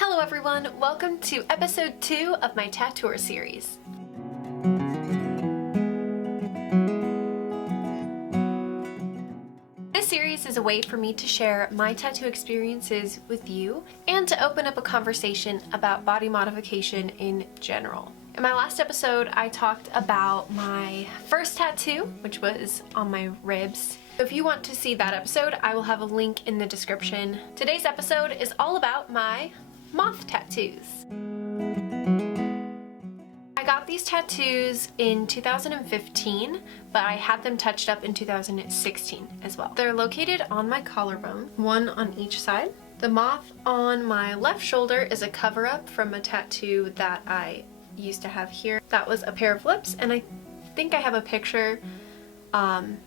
Hello everyone, welcome to episode 2 of my Tattour series. This series is a way for me to share my tattoo experiences with you and to open up a conversation about body modification in general. In my last episode, I talked about my first tattoo, which was on my ribs. If you want to see that episode, I will have a link in the description. Today's episode is all about my moth tattoos. I got these tattoos in 2015, but I had them touched up in 2016 as well. They're located on my collarbone, one on each side. The moth on my left shoulder is a cover-up from a tattoo that I used to have here. That was a pair of lips, and I think I have a picture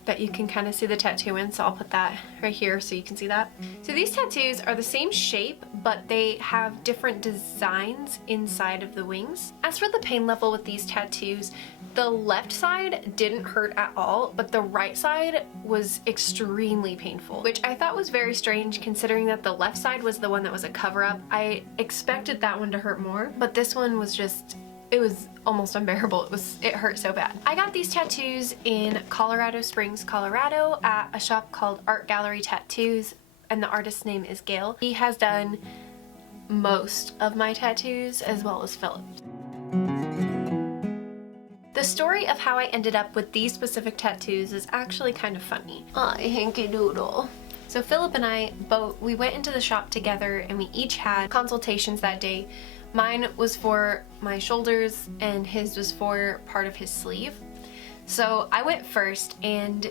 that you can kind of see the tattoo in, so I'll put that right here so you can see that. So these tattoos are the same shape, but they have different designs inside of the wings. As for the pain level with these tattoos, the left side didn't hurt at all, but the right side was extremely painful, which I thought was very strange considering that the left side was the one that was a cover-up. I expected that one to hurt more, but this one was just, it was almost unbearable. It hurt so bad. I got these tattoos in Colorado Springs, Colorado at a shop called Art Gallery Tattoos, and the artist's name is Gail. He has done most of my tattoos as well as Philip. The story of how I ended up with these specific tattoos is actually kind of funny. Aw, hanky doodle. So Philip and I we went into the shop together and we each had consultations that day. Mine was for my shoulders and his was for part of his sleeve. So I went first and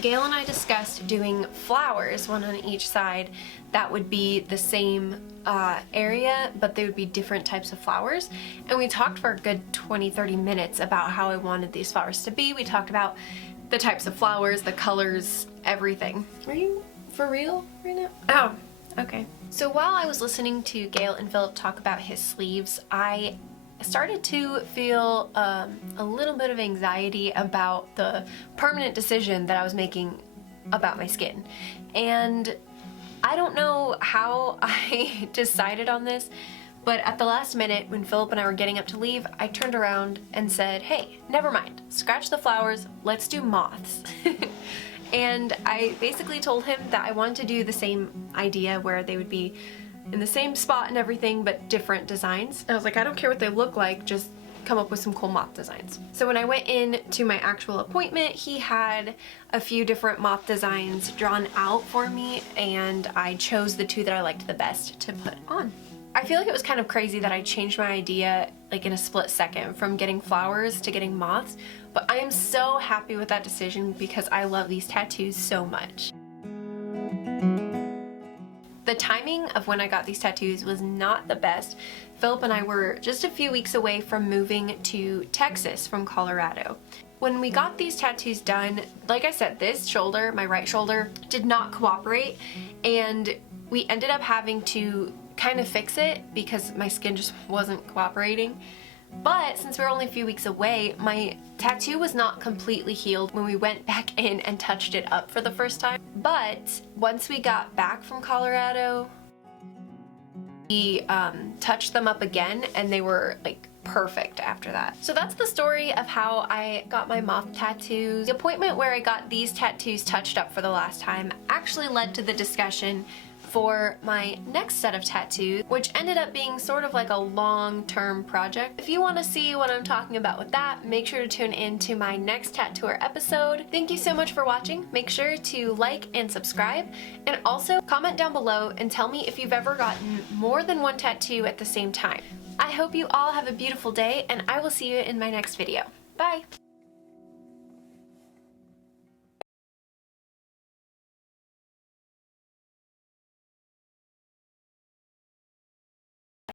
Gail and I discussed doing flowers, one on each side, that would be the same area, but they would be different types of flowers. And we talked for a good 20-30 minutes about how I wanted these flowers to be. We talked about the types of flowers, the colors, everything. Are you for real right now? Oh, okay. So while I was listening to Gail and Philip talk about his sleeves, I started to feel a little bit of anxiety about the permanent decision that I was making about my skin. And I don't know how I decided on this, but at the last minute when Philip and I were getting up to leave, I turned around and said, hey, never mind, scratch the flowers, let's do moths. And I basically told him that I wanted to do the same idea where they would be in the same spot and everything, but different designs. I was like, I don't care what they look like, just come up with some cool moth designs. So when I went in to my actual appointment, he had a few different moth designs drawn out for me, and I chose the two that I liked the best to put on. I feel like it was kind of crazy that I changed my idea like in a split second from getting flowers to getting moths, but I am so happy with that decision because I love these tattoos so much. The timing of when I got these tattoos was not the best. Philip and I were just a few weeks away from moving to Texas from Colorado. When we got these tattoos done, like I said, this shoulder, my right shoulder, did not cooperate, and we ended up having to kind of fix it because my skin just wasn't cooperating. But since we were only a few weeks away, my tattoo was not completely healed when we went back in and touched it up for the first time. But once we got back from Colorado, we touched them up again and they were like perfect after that. So that's the story of how I got my moth tattoos. The appointment where I got these tattoos touched up for the last time actually led to the discussion for my next set of tattoos, which ended up being sort of like a long-term project. If you want to see what I'm talking about with that, make sure to tune in to my next Tattour episode. Thank you so much for watching. Make sure to like and subscribe, and also comment down below and tell me if you've ever gotten more than one tattoo at the same time. I hope you all have a beautiful day, and I will see you in my next video. Bye!